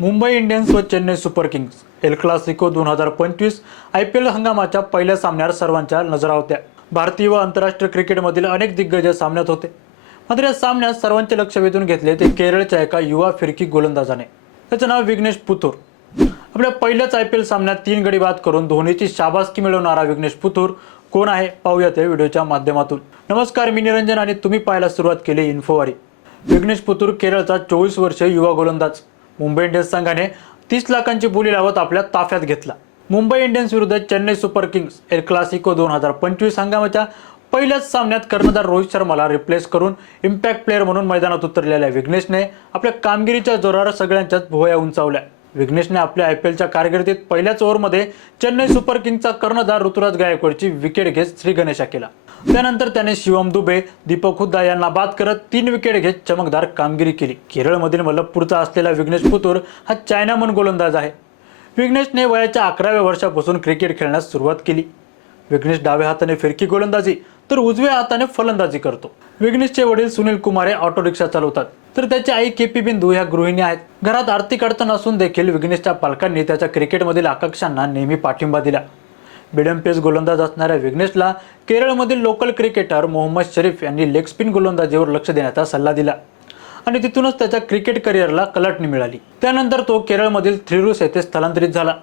Mumbai Indians व Chennai Super Kings El Clasico दोन हजार पंचवीस आय पी एल हंगामाच्या पहिल्या सामन्यावर सर्वांच्या नजरा होत्या. भारतीय व आंतरराष्ट्रीय क्रिकेटमधील अनेक दिग्गज सामन्यात होते. मात्र या सामन्यात सर्वांचे लक्ष वेधून घेतले ते केरळच्या एका युवा फिरकी गोलंदाजाने. त्याचं नाव विघ्नेश पुथूर. आपल्या पहिल्याच आय पी एल सामन्यात तीन गडी बाद करून धोनीची शाबासकी मिळवणारा विघ्नेश पुथूर कोण आहे पाहूया ते व्हिडिओच्या माध्यमातून. नमस्कार मी निरंजन आणि तुम्ही पाहायला सुरुवात केली इन्फोवारी विघ्नेश पुतूर केरळचा चोवीस वर्षीय युवा गोलंदाज. मुंबई इंडियन्स संघाने तीस लाखांची बोली लावत आपल्या ताफ्यात घेतला. मुंबई इंडियन्स विरुद्ध Chennai Super Kings El Clasico दोन हजार पंचवीस हंगामाच्या पहिल्याच सामन्यात कर्णधार रोहित शर्माला रिप्लेस करून इम्पॅक्ट प्लेअर म्हणून मैदानात उतरलेल्या विघ्नेशने आपल्या कामगिरीच्या जोरावर सगळ्यांच्याच भुवया उंचावल्या. विघ्नेशने आपल्या आय पी एलच्या कारकिर्दीत पहिल्याच ओव्हरमध्ये चेन्नई सुपर किंगचा कर्णधार ऋतुराज गायकवाडची विकेट घेत श्रीगणेशा केला. त्यानंतर त्याने शिवम दुबे दीपक हुद्दा यांना बाद करत तीन विकेट घेत चमकदार कामगिरी केली. केरळमधील मल्लपूरचा असलेला विघ्नेश पुतूर हा चायनामन गोलंदाज आहे. विघ्नेशने वयाच्या अकराव्या वर्षापासून क्रिकेट खेळण्यास सुरुवात केली. विघ्नेश डाव्या हाताने फिरकी गोलंदाजी तर उजव्या हाताने फलंदाजी करतो. विघ्नेशचे वडील सुनील कुमार हे ऑटो रिक्षा चालवतात. तर त्याची आई के पी बिंदू ह्या गृहिणी आहेत. घरात आर्थिक अडचण असून देखील विघ्नेशच्या पालकांनी त्याच्या क्रिकेटमधील आकांक्षांना नेहमी पाठिंबा दिला. मिडियम पेस गोलंदाज असणाऱ्या विघ्नेशला केरळमधील लोकल क्रिकेटर मोहम्मद शरीफ यांनी लेग स्पिन गोलंदाजीवर लक्ष देण्याचा सल्ला दिला. आणि तिथूनच त्याच्या क्रिकेट करिअरला कलाटणी मिळाली. त्यानंतर तो केरळमधील थ्रिरूस येथे स्थलांतरित झाला.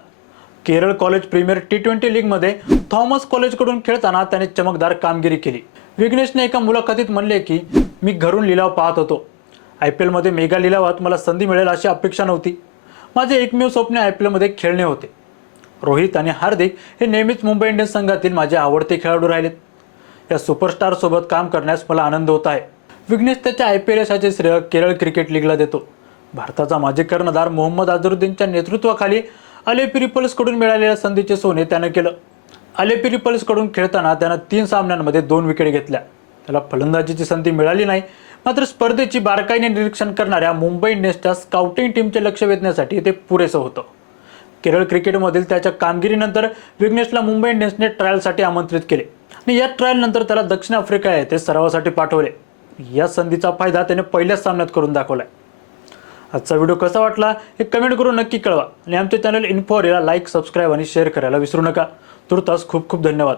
Kerala College Premier T twenty लीगमध्ये थॉमस कॉलेजकडून खेळताना त्याने चमकदार कामगिरी केली. विघ्नेशने एका मुलाखतीत म्हणले की मी घरून लिलाव पाहत होतो. आय पी एलमध्ये मेगा लिलावात मला संधी मिळेल अशी अपेक्षा नव्हती. माझे एकमेव स्वप्न आय पी एलमध्ये खेळणे होते. रोहित आणि हार्दिक हे नेहमीच मुंबई इंडियन्स संघातील माझे आवडते खेळाडू राहिलेत. या सुपरस्टारसोबत काम करण्यास मला आनंद होत आहे. विघ्नेश त्याच्या आय पी एल यशाचे श्रेय केरळ क्रिकेट लीगला देतो. भारताचा माजी कर्णधार मोहम्मद अझरुद्दीनच्या नेतृत्वाखाली अलेपी कडून मिळालेल्या संधीचे सोने त्यानं केलं. अलेपी कडून खेळताना त्यानं तीन सामन्यांमध्ये दोन विकेट घेतल्या. त्याला फलंदाजीची संधी मिळाली नाही. मात्र स्पर्धेची बारकाईने निरीक्षण करणाऱ्या मुंबई इंडियन्सच्या स्काउटिंग टीमचे लक्ष वेधण्यासाठी ते पुरेसं होतं. केरळ क्रिकेटमधील त्याच्या कामगिरीनंतर विघ्नेशला मुंबई इंडियन्सने ट्रायलसाठी आमंत्रित केले. आणि या ट्रायलनंतर त्याला दक्षिण आफ्रिका येथे सरावासाठी पाठवले. या संधीचा फायदा त्याने पहिल्याच सामन्यात करून दाखवलाय. आजचा व्हिडिओ कसा वाटला हे कमेंट करून नक्की कळवा. आणि आमच्या चॅनल इन्फॉरिला लाईक सबस्क्राईब आणि शेअर करायला विसरू नका. तुर्तास खूप खूप धन्यवाद.